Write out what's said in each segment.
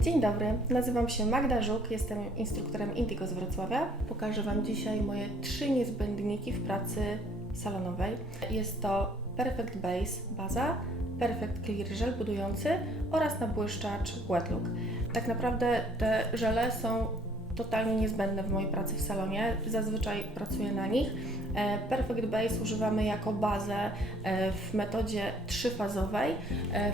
Dzień dobry, nazywam się Magda Żuk, jestem instruktorem Indigo z Wrocławia. Pokażę Wam dzisiaj moje 3 niezbędniki w pracy salonowej. Jest to Perfect Base baza, Perfect Clear żel budujący oraz nabłyszczacz Wet Look. Tak naprawdę te żele są totalnie niezbędne w mojej pracy w salonie, zazwyczaj pracuję na nich. Perfect Base używamy jako bazę w metodzie trzyfazowej.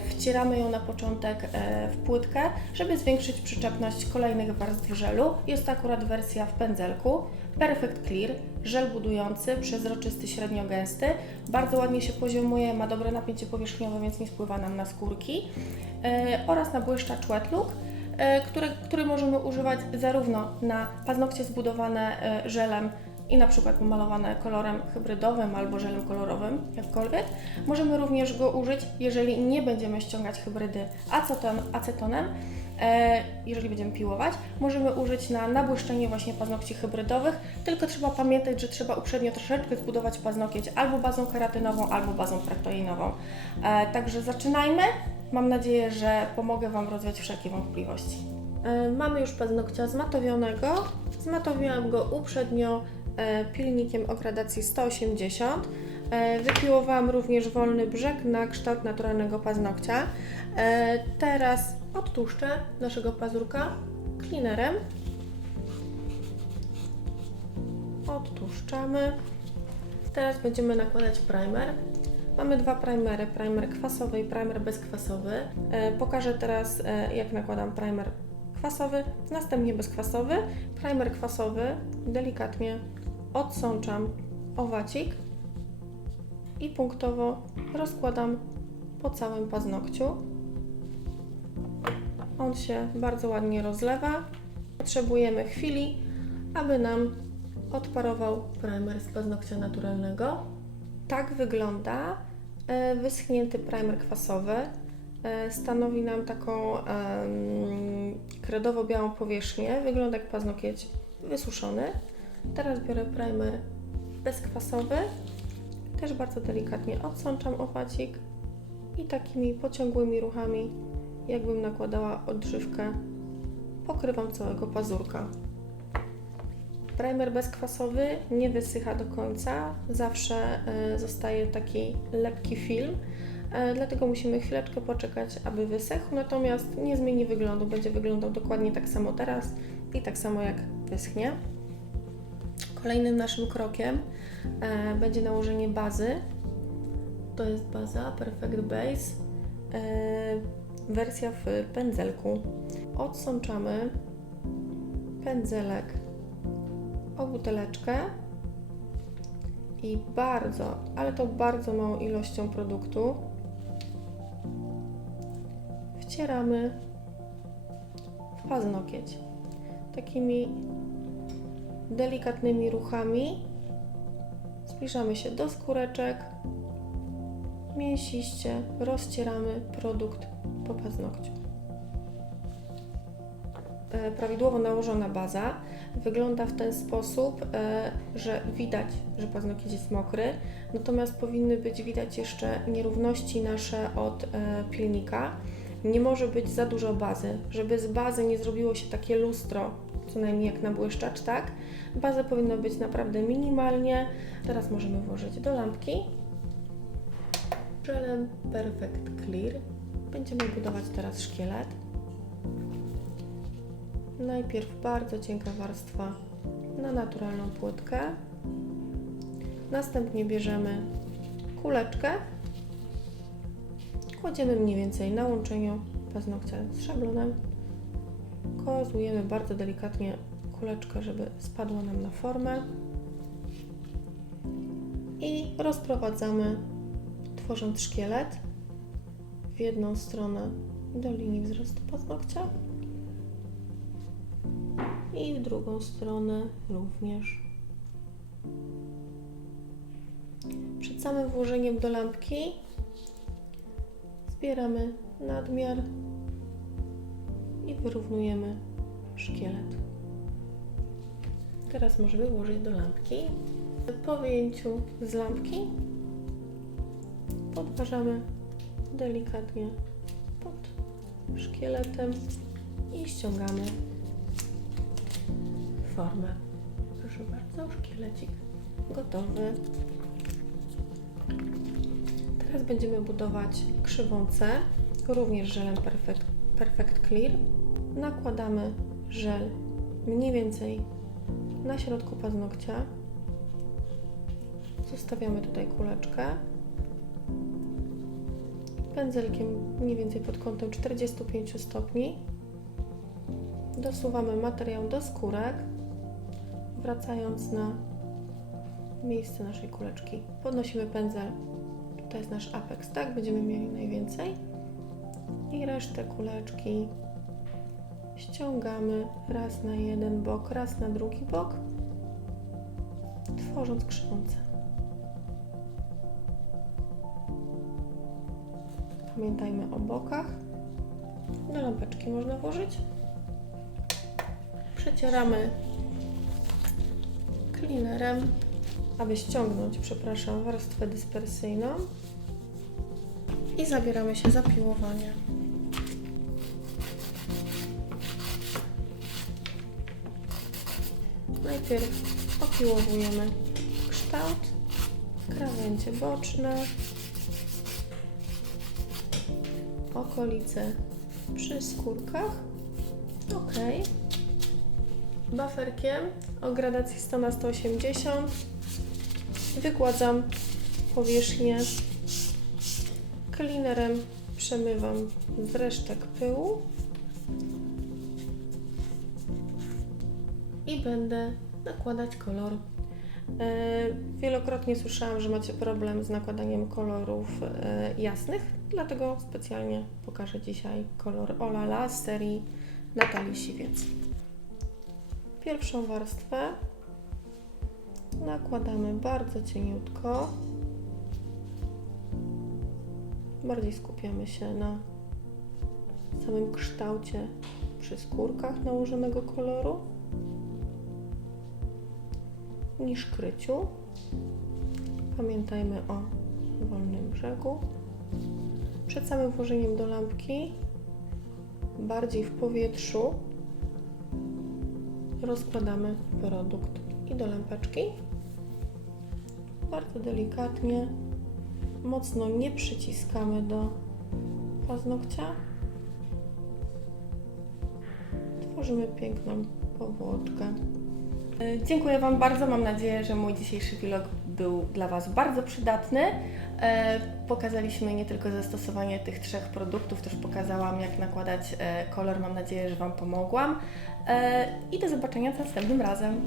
Wcieramy ją na początek w płytkę, żeby zwiększyć przyczepność kolejnych warstw żelu. Jest to akurat wersja w pędzelku. Perfect Clear, żel budujący, przezroczysty, średnio gęsty. Bardzo ładnie się poziomuje, ma dobre napięcie powierzchniowe, więc nie spływa nam na skórki. Oraz nabłyszczacz Wet Look, który możemy używać zarówno na paznokcie zbudowane żelem i na przykład pomalowane kolorem hybrydowym albo żelem kolorowym, jakkolwiek. Możemy również go użyć, jeżeli nie będziemy ściągać hybrydy acetonem, jeżeli będziemy piłować. Możemy użyć na nabłyszczenie właśnie paznokci hybrydowych, tylko trzeba pamiętać, że trzeba uprzednio troszeczkę zbudować paznokieć albo bazą keratynową, albo bazą traktoinową. Także zaczynajmy. Mam nadzieję, że pomogę Wam rozwiać wszelkie wątpliwości. Mamy już paznokcia zmatowionego. Zmatowiłam go uprzednio pilnikiem o gradacji 180. Wypiłowałam również wolny brzeg na kształt naturalnego paznokcia. Teraz odtłuszczę naszego pazurka cleanerem. Odtłuszczamy. Teraz będziemy nakładać primer. Mamy dwa primery, primer kwasowy i primer bezkwasowy. Pokażę teraz, jak nakładam primer kwasowy, następnie bezkwasowy. Primer kwasowy delikatnie odsączam owacik i punktowo rozkładam po całym paznokciu. On się bardzo ładnie rozlewa. Potrzebujemy chwili, aby nam odparował primer z paznokcia naturalnego. Tak wygląda wyschnięty primer kwasowy. Stanowi nam taką kredowo-białą powierzchnię. Wygląda jak paznokieć wysuszony. Teraz biorę primer bezkwasowy. Też bardzo delikatnie odsączam owacik i takimi pociągłymi ruchami, jakbym nakładała odżywkę, pokrywam całego pazurka. Primer bezkwasowy nie wysycha do końca, zawsze zostaje taki lepki film, dlatego musimy chwileczkę poczekać, aby wysechł, natomiast nie zmieni wyglądu, będzie wyglądał dokładnie tak samo teraz i tak samo jak wyschnie. Kolejnym naszym krokiem będzie nałożenie bazy. To jest baza Perfect Base, wersja w pędzelku. Odsączamy pędzelek o buteleczkę i bardzo, ale to bardzo małą ilością produktu wcieramy w paznokieć. Takimi delikatnymi ruchami zbliżamy się do skóreczek, mięsiście rozcieramy produkt po paznokciu. Prawidłowo nałożona baza wygląda w ten sposób, że widać, że paznokieć jest mokry, natomiast powinny być widać jeszcze nierówności nasze od pilnika. Nie może być za dużo bazy, żeby z bazy nie zrobiło się takie lustro, co najmniej jak nabłyszczacz, tak? Baza powinna być naprawdę minimalnie. Teraz możemy włożyć do lampki. Żelem Perfect Clear będziemy budować teraz szkielet. Najpierw bardzo cienka warstwa na naturalną płytkę. Następnie bierzemy kuleczkę. Kładziemy mniej więcej na łączeniu paznokcia z szablonem. Kozujemy bardzo delikatnie kuleczkę, żeby spadła nam na formę. I rozprowadzamy, tworząc szkielet w jedną stronę do linii wzrostu paznokcia. I w drugą stronę również. Przed samym włożeniem do lampki zbieramy nadmiar i wyrównujemy szkielet. Teraz możemy włożyć do lampki. Po wyjęciu z lampki podważamy delikatnie pod szkieletem i ściągamy formę. Proszę bardzo, szkielecik gotowy. Teraz będziemy budować krzywą C, również żelem Perfect Clear. Nakładamy żel mniej więcej na środku paznokcia. Zostawiamy tutaj kuleczkę. Pędzelkiem mniej więcej pod kątem 45 stopni. Dosuwamy materiał do skórek, wracając na miejsce naszej kuleczki. Podnosimy pędzel, to jest nasz apex, tak? Będziemy mieli najwięcej. I resztę kuleczki ściągamy raz na jeden bok, raz na drugi bok, tworząc krzywą C. Pamiętajmy o bokach. Do lampeczki można włożyć. Przecieramy cleanerem, aby ściągnąć, warstwę dyspersyjną i zabieramy się za piłowanie. Najpierw opiłowujemy kształt, krawędzie boczne, okolice przy skórkach. Ok. Baferkiem o gradacji 100 na 180 wygładzam powierzchnię. Cleanerem przemywam z resztek pyłu i będę nakładać kolor. Wielokrotnie słyszałam, że macie problem z nakładaniem kolorów jasnych, dlatego specjalnie pokażę dzisiaj kolor Olala z serii Natalii Siwiec. Pierwszą warstwę nakładamy bardzo cieniutko. Bardziej skupiamy się na samym kształcie przy skórkach nałożonego koloru niż kryciu. Pamiętajmy o wolnym brzegu. Przed samym włożeniem do lampki bardziej w powietrzu rozkładamy produkt i do lampeczki. Bardzo delikatnie, mocno nie przyciskamy do paznokcia. Tworzymy piękną powłoczkę. Dziękuję Wam bardzo. Mam nadzieję, że mój dzisiejszy vlog był dla Was bardzo przydatny. Pokazaliśmy nie tylko zastosowanie tych 3 produktów, też pokazałam, jak nakładać kolor. Mam nadzieję, że Wam pomogłam. I do zobaczenia następnym razem.